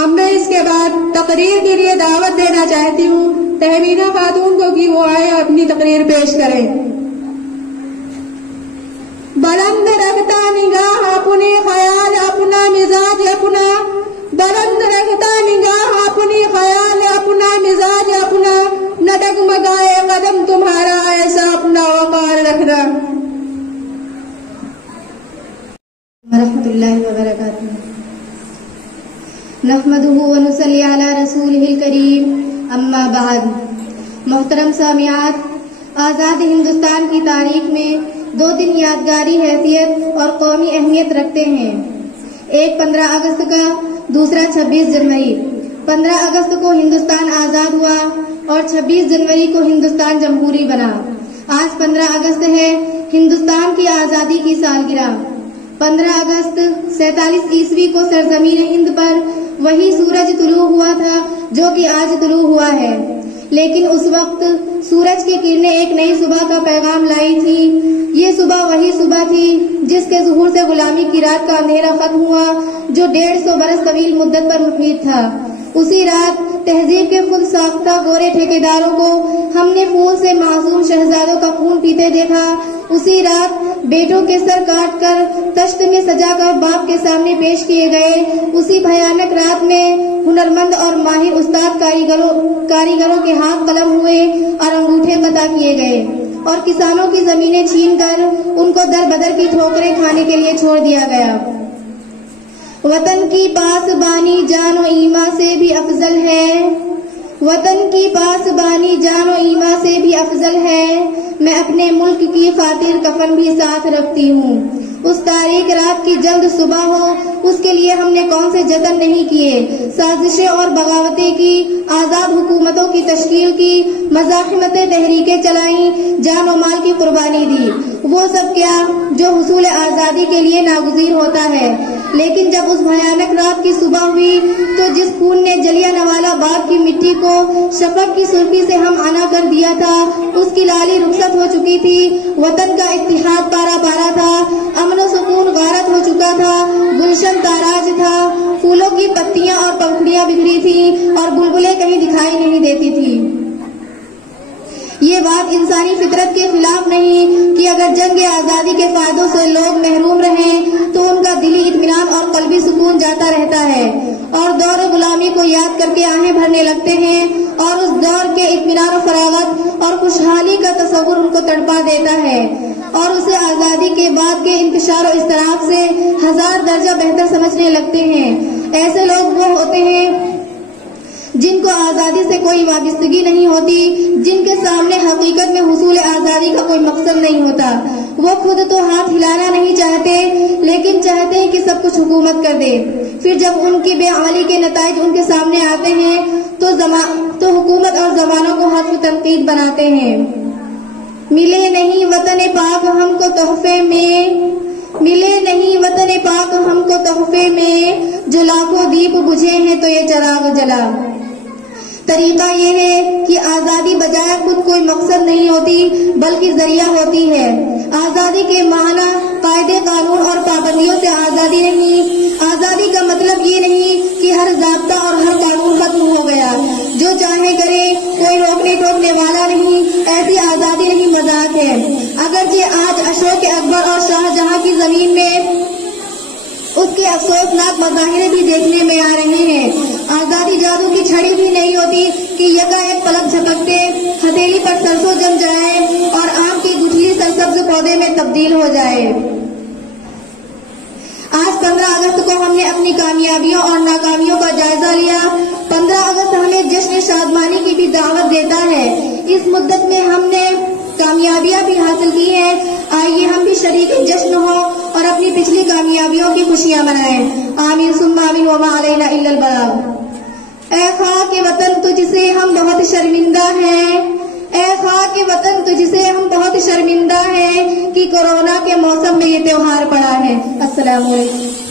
اب میں اس کے بعد تقریر کے لیے دعوت دینا چاہتی ہوں تہمینہ خاتون کو کہ وہ آئے اور اپنی تقریر پیش کریں۔ بلند رکھتا نگاہ اپنے خیال اپنا مزاج اپنا، بلند رکھتا نگاہ اپنی خیال اپنا مزاج اپنا، نہ ڈگمگائے قدم تمہارا ایسا اپنا وقار رکھنا۔ ورحمۃ اللہ وبرکاتہ۔ نحمدہ ونصلی علی رسولہ الکریم، اما بعد۔ محترم سامعات، آزاد ہندوستان کی تاریخ میں 2 دن یادگاری حیثیت اور قومی اہمیت رکھتے ہیں، ایک 15 اگست کا، دوسرا 26 جنوری۔ 15 اگست کو ہندوستان آزاد ہوا اور 26 جنوری کو ہندوستان جمہوری بنا۔ آج 15 اگست ہے، ہندوستان کی آزادی کی سالگرہ۔ 15 اگست 47 عیسوی کو سرزمین ہند پر وہی سورج طلوع ہوا تھا جو کہ آج طلوع ہوا ہے، لیکن اس وقت سورج کی کرنیں ایک نئی صبح کا پیغام لائی تھی۔ یہ صبح وہی صبح تھی جس کے ظہور سے غلامی کی رات کا اندھیرا ختم ہوا جو 150 برس طویل مدت پر محیط تھا۔ اسی رات تہذیب کے خود ساختہ گورے ٹھیکیداروں کو ہم نے خون سے معصوم شہزادوں کا خون پیتے دیکھا۔ اسی رات بیٹوں کے سر کاٹ کر تشت میں سجا کر باپ کے سامنے پیش کیے گئے۔ اسی بھیانک رات میں ہنرمند اور ماہر استاد کاریگروں کے ہاتھ قلم ہوئے اور انگوٹھے قطع کیے گئے اور کسانوں کی زمینیں چھین کر ان کو در بدر کی ٹھوکریں کھانے کے لیے چھوڑ دیا گیا۔ وطن کی پاسبانی جان و ایما سے بھی افضل ہے، وطن کی پاسبانی جان و ایما سے بھی افضل ہے، میں اپنے ملک کی خاطر کفن بھی ساتھ رکھتی ہوں۔ اس تاریخ رات کی جلد صبح ہو، اس کے لیے ہم نے کون سے جتن نہیں کیے، سازشیں اور بغاوتیں کی، آزاد حکومتوں کی تشکیل کی، مزاحمتیں تحریکیں چلائیں، جان و مال کی قربانی دی۔ وہ سب کیا جو حصول آزادی کے لیے ناگزیر ہوتا ہے، لیکن جب اس بھیانک رات کی صبح ہوئی تو جس خون نے جلیانوالہ باغ کی مٹی کو شفق کی سرخی سے ہم آنا کر دیا تھا، اس کی لالی رخصت ہو چکی تھی، وطن کا اتحاد پارا پارا تھا، امن و سکون غارت ہو چکا تھا، گلشن تاراج تھا، پھولوں کی پتیاں اور پنکھڑیاں بکھری تھیں اور بلبلیں کہیں دکھائی نہیں دیتی تھی۔ یہ بات انسانی فطرت کے خلاف نہیں کہ اگر جنگ آزادی کے فائدوں سے لوگ محروم رہیں تو ان کا دلی اطمینان اور قلبی سکون جاتا رہتا ہے اور دور غلامی کو یاد کر کے آہیں بھرنے لگتے ہیں اور اس دور کے اطمینان و فراغت اور خوشحالی کا تصور ان کو تڑپا دیتا ہے اور اسے آزادی کے بعد کے انتشار و اضطراب سے 1000 درجہ بہتر سمجھنے لگتے ہیں۔ ایسے لوگ وہ ہوتے ہیں جن کو آزادی سے کوئی وابستگی نہیں ہوتی، جن کے سامنے حقیقت میں حصول آزادی کا کوئی مقصد نہیں ہوتا۔ وہ خود تو ہاتھ ہلانا نہیں چاہتے لیکن چاہتے ہیں کہ سب کچھ حکومت کر دے۔ پھر جب ان کی بے عملی کے نتائج ان کے سامنے آتے ہیں تو حکومت اور زمانوں کو حذف تنقید بناتے ہیں۔ ملے نہیں وطن پاک ہم کو تحفے میں، ملے نہیں وطن پاک ہم کو تحفے میں، جو لاکھوں دیپ بجھے ہیں تو یہ چراغ جلا۔ طریقہ یہ ہے کہ آزادی بجائے خود کوئی مقصد نہیں ہوتی بلکہ ذریعہ ہوتی ہے۔ آزادی کے معنی قاعدے قانون اور پابندیوں سے آزادی نہیں، آزادی کا مطلب یہ نہیں کہ ہر ضابطہ اور ہر قانون ختم ہو گیا، جو چاہے کرے، کوئی روکنے ٹوکنے والا نہیں، ایسی آزادی نہیں، مذاق ہے۔ اگرچہ آج اشوک اکبر اور شاہجہاں کی زمین میں اس کے افسوسناک مظاہر بھی دیکھنے میں آ رہے ہیں۔ آزادی جادو کی چھڑی بھی نہیں ہوتی کہ یکا ایک پلک جھپکتے ہتھیلی پر سرسوں جم جائے اور آم کی گٹھلی سرسبز پودے میں تبدیل ہو جائے۔ آج 15 اگست کو ہم نے اپنی کامیابیوں اور ناکامیوں کا جائزہ لیا۔ 15 اگست ہمیں جشن شادمانی کی بھی دعوت دیتا ہے۔ اس مدت میں ہم نے کامیابیاں بھی حاصل کی ہیں، آئیے ہم بھی شریک جشن ہوں اور اپنی پچھلی کامیابیوں کی خوشیاں منائیں۔ آمین ثم آمین وما علینا الا البلاغ۔ اے خاک وطن تجھ سے ہم بہت شرمندہ ہیں، اے خاک وطن تجھ سے ہم بہت شرمندہ ہیں کہ کورونا کے موسم میں یہ تہوار پڑا ہے۔ السلام علیکم۔